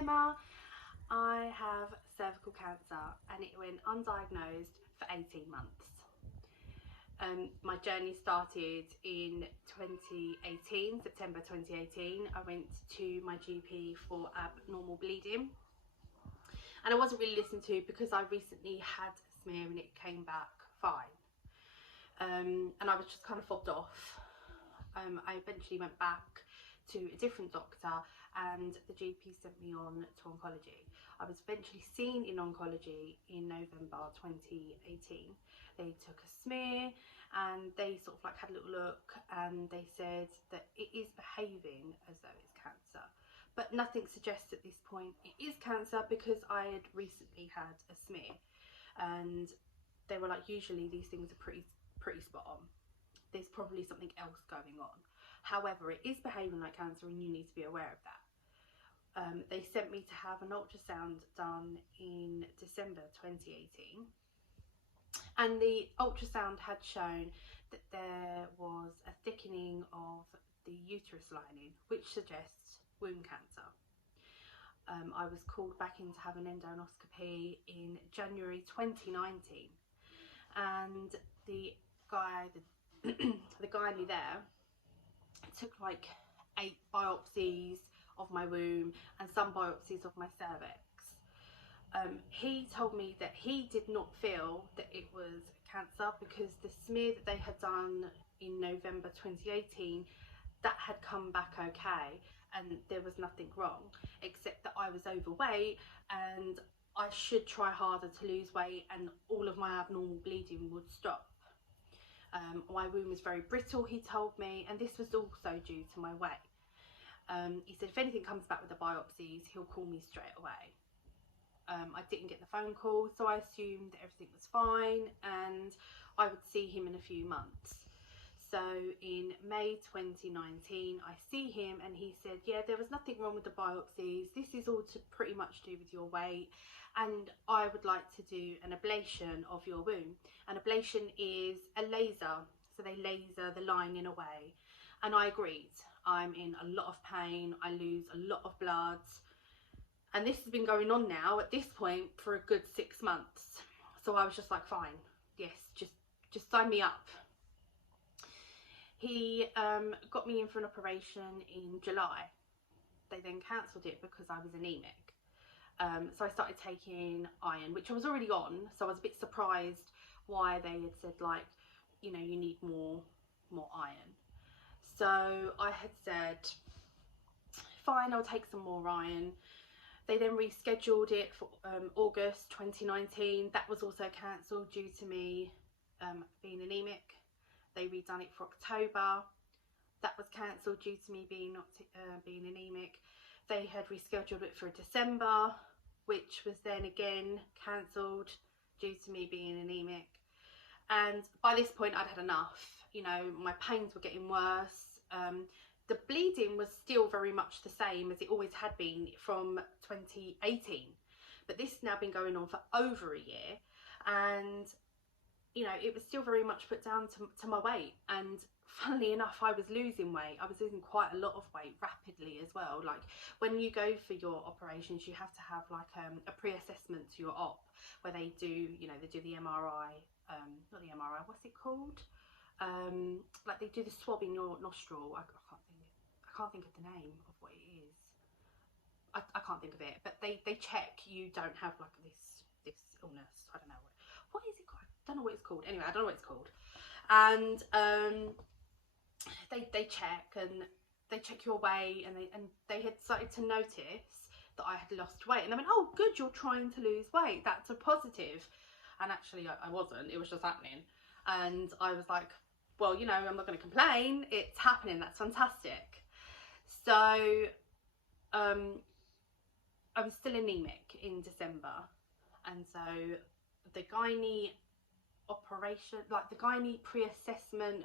Emma, I have cervical cancer and it went undiagnosed for 18 months. My journey started in 2018, September 2018. I went to my GP for abnormal bleeding and I wasn't really listened to because I recently had a smear and it came back fine. And I was just kind of fobbed off. I eventually went back to a different doctor and the GP sent me on to oncology. I was eventually seen in oncology in November 2018. They took a smear and they sort of like had a little look and they said that it is behaving as though it's cancer. But nothing suggests at this point it is cancer because I had recently had a smear and they were like, usually these things are pretty spot on. There's probably something else going on. However, it is behaving like cancer and you need to be aware of that. They sent me to have an ultrasound done in December 2018 and the ultrasound had shown that there was a thickening of the uterus lining, which suggests womb cancer. I was called back in to have an endoscopy in January 2019 and the guy, the gynae there took like 8 biopsies of my womb and some biopsies of my cervix. He told me that he did not feel that it was cancer because the smear that they had done in November 2018, that had come back okay and there was nothing wrong except that I was overweight and I should try harder to lose weight and all of my abnormal bleeding would stop. My womb was very brittle, he told me, and this was also due to my weight. He said if anything comes back with the biopsies, he'll call me straight away. I didn't get the phone call, so I assumed that everything was fine and I would see him in a few months. So in May 2019, I see him and he said, yeah, there was nothing wrong with the biopsies. This is all to pretty much do with your weight and I would like to do an ablation of your womb. An ablation is a laser, so they laser the lining away. And I agreed. I'm in a lot of pain, I lose a lot of blood. And this has been going on now at this point for a good 6 months. So I was just like, fine, yes, just sign me up. He got me in for an operation in July. They then cancelled it because I was anemic. So I started taking iron, which I was already on. So I was a bit surprised why they had said like, you know, you need more iron. So I had said, fine, I'll take some more iron. They then rescheduled it for August 2019. That was also cancelled due to me being anemic. They redone it for October. That was cancelled due to me being anemic. They had rescheduled it for December, which was then again cancelled due to me being anemic. And by this point I'd had enough. You know, my pains were getting worse. The bleeding was still very much the same as it always had been from 2018. But this has now been going on for over a year. And you know, it was still very much put down to my weight. And funnily enough, I was losing weight. I was losing quite a lot of weight rapidly as well. Like when you go for your operations, you have to have like a pre-assessment to your op where they do, you know, they do the MRI, not the MRI, what's it called? Like they do the swab in your nostril. I can't think of the name of what it is. I can't think of it, but they check you don't have like this illness. I don't know what is it called? I don't know what it's called. Anyway, I don't know what it's called. And they check and they check your weight and they had started to notice that I had lost weight and they went, oh good, you're trying to lose weight, that's a positive. And actually I wasn't, it was just happening. And I was like, well, you know, I'm not going to complain, it's happening, that's fantastic. So I was still anemic in December, and so the gynae operation, like the gynae pre-assessment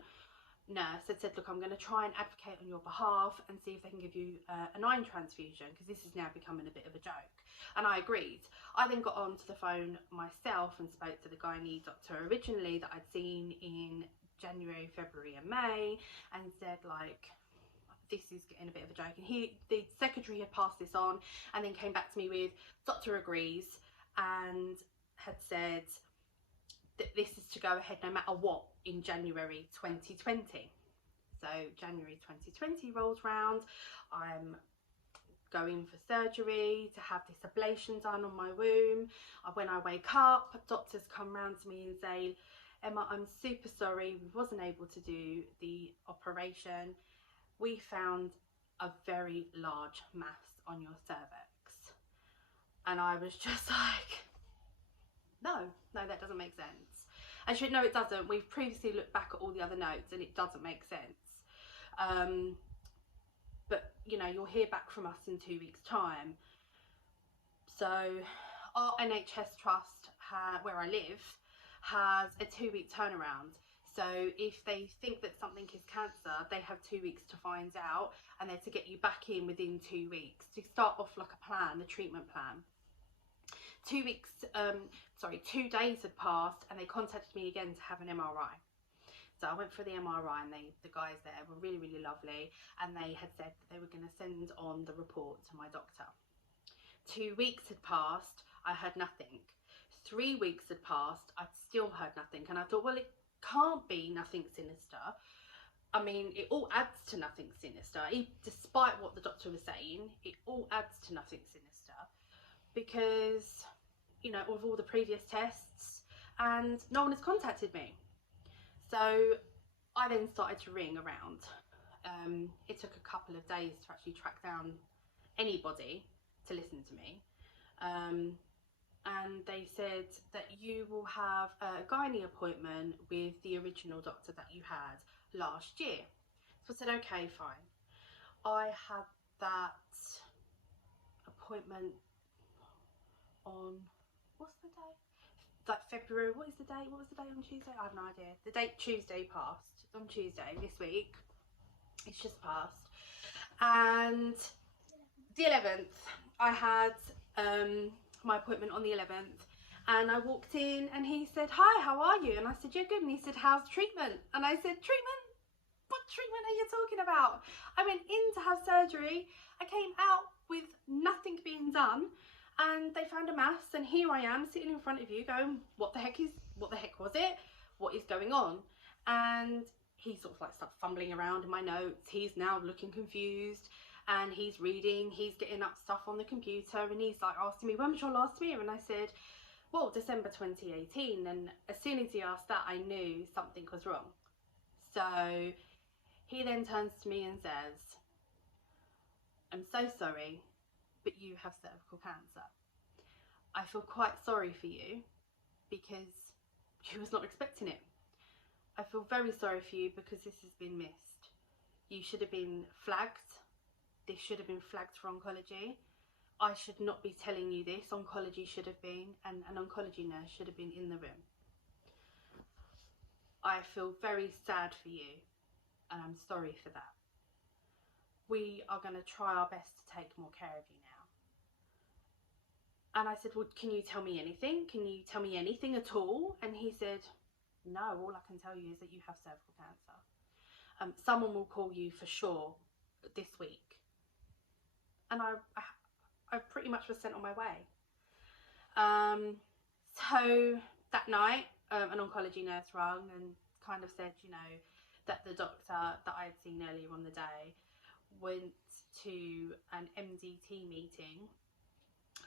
nurse had said, look, I'm going to try and advocate on your behalf and see if they can give you an iron transfusion because this is now becoming a bit of a joke. And I agreed. I then got onto the phone myself and spoke to the gynae doctor originally that I'd seen in January, February and May and said like, this is getting a bit of a joke. And the secretary had passed this on and then came back to me with, doctor agrees, and had said that this is to go ahead no matter what in January 2020. So January 2020 rolls round, I'm going for surgery to have this ablation done on my womb. When I wake up, doctors come round to me and say, Emma, I'm super sorry, we wasn't able to do the operation. We found a very large mass on your cervix. And I was just like, no, that doesn't make sense. And she went, no, it doesn't. We've previously looked back at all the other notes and it doesn't make sense. But, you know, you'll hear back from us in 2 weeks' time. So our NHS trust, where I live, has a 2-week turnaround. So if they think that something is cancer, they have 2 weeks to find out, and they're to get you back in within 2 weeks to start off like a plan, a treatment plan. 2 days had passed and they contacted me again to have an MRI. So I went for the MRI, and the guys there were really, really lovely, and they had said that they were going to send on the report to my doctor. 2 weeks had passed, I heard nothing. 3 weeks had passed, I'd still heard nothing, and I thought, well, it can't be nothing sinister. I mean, it all adds to nothing sinister. Despite what the doctor was saying, it all adds to nothing sinister, because, you know, of all the previous tests, and no one has contacted me. So I then started to ring around. It took a couple of days to actually track down anybody to listen to me. And they said that you will have a gynae appointment with the original doctor that you had last year. So I said, okay, fine. I had that appointment on, what's the day? Like February, what is the date? What was the date on Tuesday? I have no idea. The date Tuesday passed. On Tuesday this week. It's just passed. And the 11th, I had my appointment on the 11th, and I walked in and he said, hi, how are you? And I said, yeah, good. And he said, how's treatment? And I said, treatment? What treatment are you talking about? I went in to have surgery. I came out with nothing being done, and they found a mass, and here I am sitting in front of you going, what the heck was it? What is going on? And he sort of like started fumbling around in my notes. He's now looking confused, and he's reading, he's getting up stuff on the computer, and he's like asking me, when was your last year? And I said, well, December 2018. And as soon as he asked that, I knew something was wrong. So he then turns to me and says, I'm so sorry, but you have cervical cancer. I feel quite sorry for you because you was not expecting it. I feel very sorry for you because this has been missed. You should have been flagged. This should have been flagged for oncology. I should not be telling you this. Oncology should have been, and an oncology nurse should have been in the room. I feel very sad for you, and I'm sorry for that. We are going to try our best to take more care of you now. And I said, well, can you tell me anything? Can you tell me anything at all? And he said, no, all I can tell you is that you have cervical cancer. Someone will call you for sure this week. And I pretty much was sent on my way. So that night, an oncology nurse rang and kind of said, you know, that the doctor that I had seen earlier on the day went to an MDT meeting,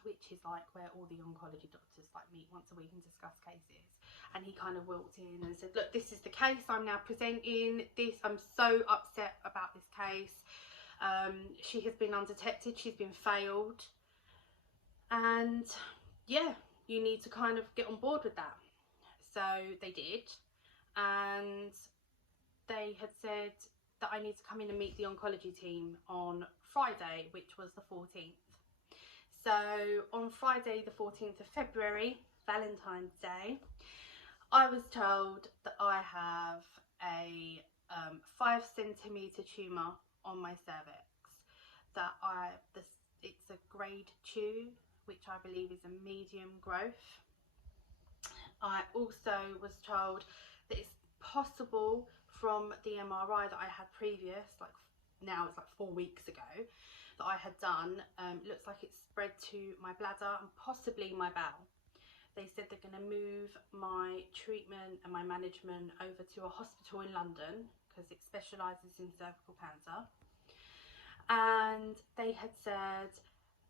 which is like where all the oncology doctors like meet once a week and discuss cases. And he kind of walked in and said, look, this is the case I'm now presenting. I'm so upset about this case. She has been undetected, she's been failed. And yeah, you need to kind of get on board with that. So they did. And they had said that I need to come in and meet the oncology team on Friday, which was the 14th. So on Friday the 14th of February, Valentine's Day, I was told that I have a 5 centimetre tumour on my cervix. That it's a grade 2, which I believe is a medium growth. I also was told that it's possible from the MRI that I had previous, like now it's like 4 weeks ago, that I had done. Looks like it's spread to my bladder and possibly my bowel. They said they're going to move my treatment and my management over to a hospital in London because it specialises in cervical cancer. And they had said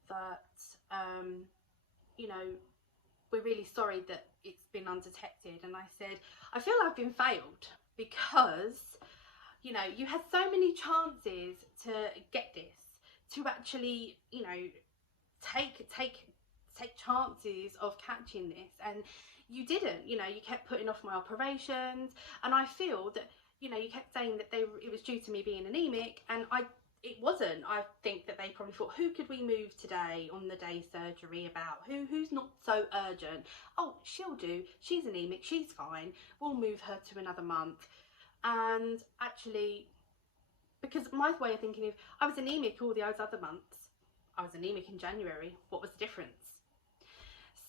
that, you know, we're really sorry that it's been undetected. And I said, I feel I've been failed because, you know, you had so many chances to get this, to actually, you know, take chances of catching this, and you didn't. You know, you kept putting off my operations, and I feel that, you know, you kept saying that it was due to me being anemic, and it wasn't. I think that they probably thought, who could we move today on the day surgery about? Who's not so urgent? Oh, she'll do. She's anemic. She's fine. We'll move her to another month. And actually, because my way of thinking is, I was anemic all those other months. I was anemic in January. What was the difference?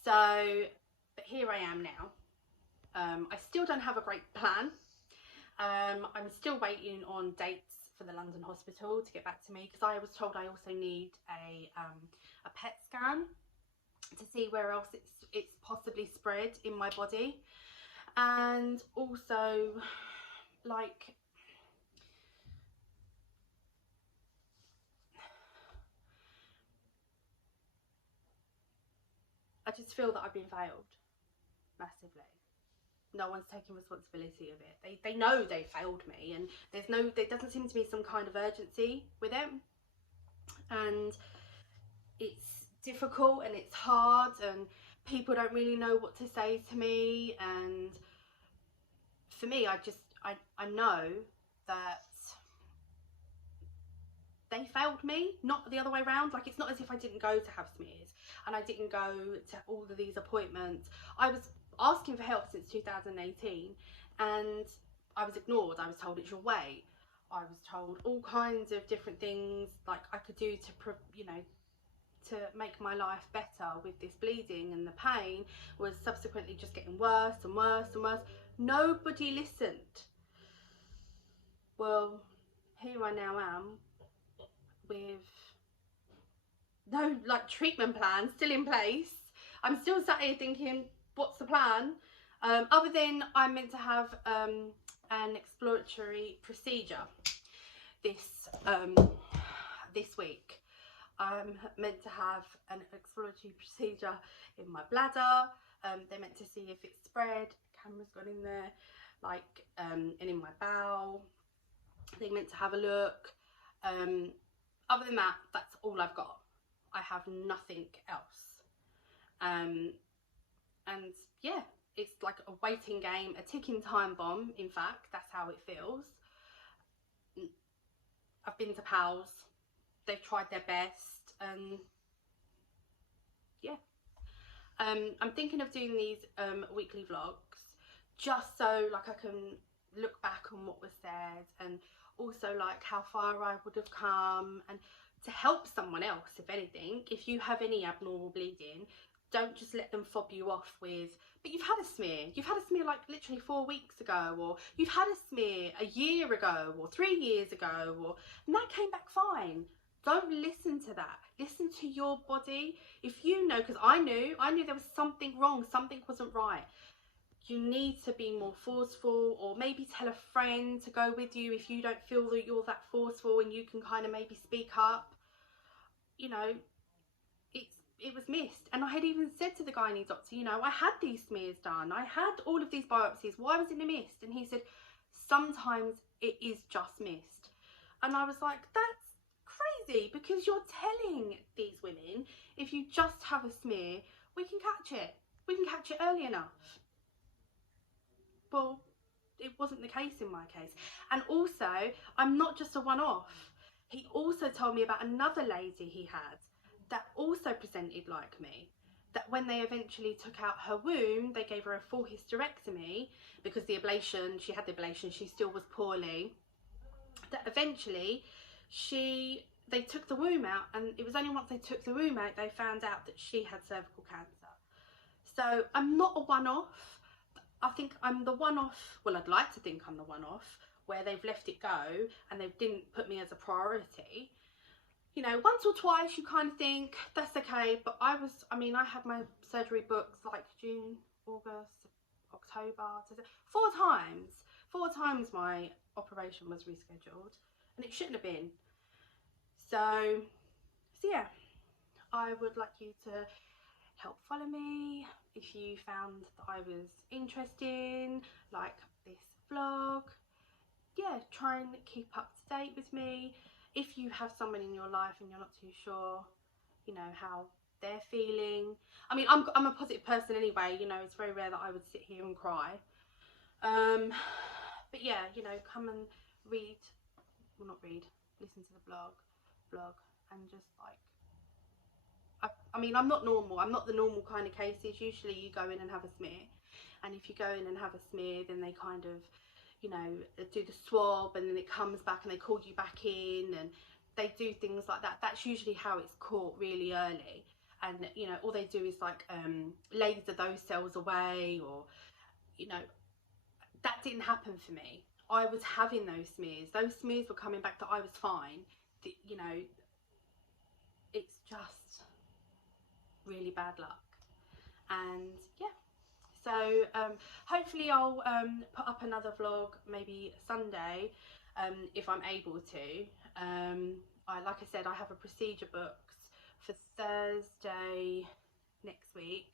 So, but here I am now. I still don't have a great plan. I'm still waiting on dates for the London hospital to get back to me, because I was told I also need a PET scan to see where else it's possibly spread in my body. And also, like, I just feel that I've been failed massively. No one's taking responsibility of it. They know they failed me, and there doesn't seem to be some kind of urgency with it. And it's difficult and it's hard, and people don't really know what to say to me. And for me, I know that they failed me, not the other way around. Like, it's not as if I didn't go to have smears and I didn't go to all of these appointments. I was asking for help since 2018 and I was ignored. I was told it's your weight. I was told all kinds of different things like I could do to, you know, to make my life better with this bleeding, and the pain was subsequently just getting worse and worse and worse. Nobody listened. Well, here I now am with no treatment plan still in place. I'm still sat here thinking, what's the plan? Other than I'm meant to have an exploratory procedure this week. I'm meant to have an exploratory procedure in my bladder. They're meant to see if it's spread. Camera's gone in there, and in my bowel. They're meant to have a look. Other than that, that's all I've got. I have nothing else. And yeah, it's like a waiting game, a ticking time bomb. In fact, that's how it feels. I've been to pals. They've tried their best, and yeah. I'm thinking of doing these weekly vlogs, just so I can look back on what was said, and also how far I would have come, and to help someone else, if anything. If you have any abnormal bleeding, don't just let them fob you off with, but you've had a smear. You've had a smear literally 4 weeks ago, or you've had a smear a year ago or 3 years ago, and that came back fine. Don't listen to that. Listen to your body. If you know, because I knew there was something wrong, something wasn't right. You need to be more forceful, or maybe tell a friend to go with you if you don't feel that you're that forceful, and you can kind of maybe speak up. You know, it was missed. And I had even said to the gynae doctor, you know, I had these smears done. I had all of these biopsies. Why was it missed? And he said, sometimes it is just missed. And I was like, that's crazy, because you're telling these women, if you just have a smear, we can catch it. We can catch it early enough. Well, it wasn't the case in my case. And also, I'm not just a one-off. He also told me about another lady he had that also presented like me, that when they eventually took out her womb, they gave her a full hysterectomy because the ablation, she had the ablation, she still was poorly, that eventually they took the womb out, and it was only once they took the womb out they found out that she had cervical cancer. So I'm not a one-off. I think I'm the one-off, well, I'd like to think I'm the one-off where they've let it go and they didn't put me as a priority. You know, once or twice you kind of think that's okay, but I had my surgery booked like June, August, October, 4 times my operation was rescheduled, and it shouldn't have been. So yeah, I would like you to help follow me if you found that I was interesting, like this vlog. Yeah, try and keep up to date with me. If you have someone in your life and you're not too sure, you know, how they're feeling. I mean, I'm a positive person anyway, you know, it's very rare that I would sit here and cry. But yeah, you know, come and read, well, not read, listen to the vlog, and just like, I mean, I'm not normal. I'm not the normal kind of cases. Usually you go in and have a smear, and if you go in and have a smear, then they kind of, you know, do the swab, and then it comes back and they call you back in, and they do things like that. That's usually how it's caught really early. And, you know, all they do is like laser those cells away, or, you know, that didn't happen for me. I was having those smears. Those smears were coming back that I was fine. You know, it's just really bad luck. And yeah, so hopefully I'll put up another vlog maybe Sunday if I'm able to. Like I said, I have a procedure booked for Thursday next week,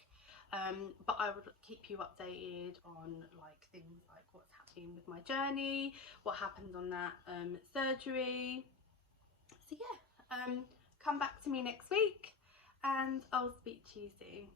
but I would keep you updated on like things like what's happening with my journey, what happened on that surgery. So yeah, come back to me next week and I'll speak to you soon.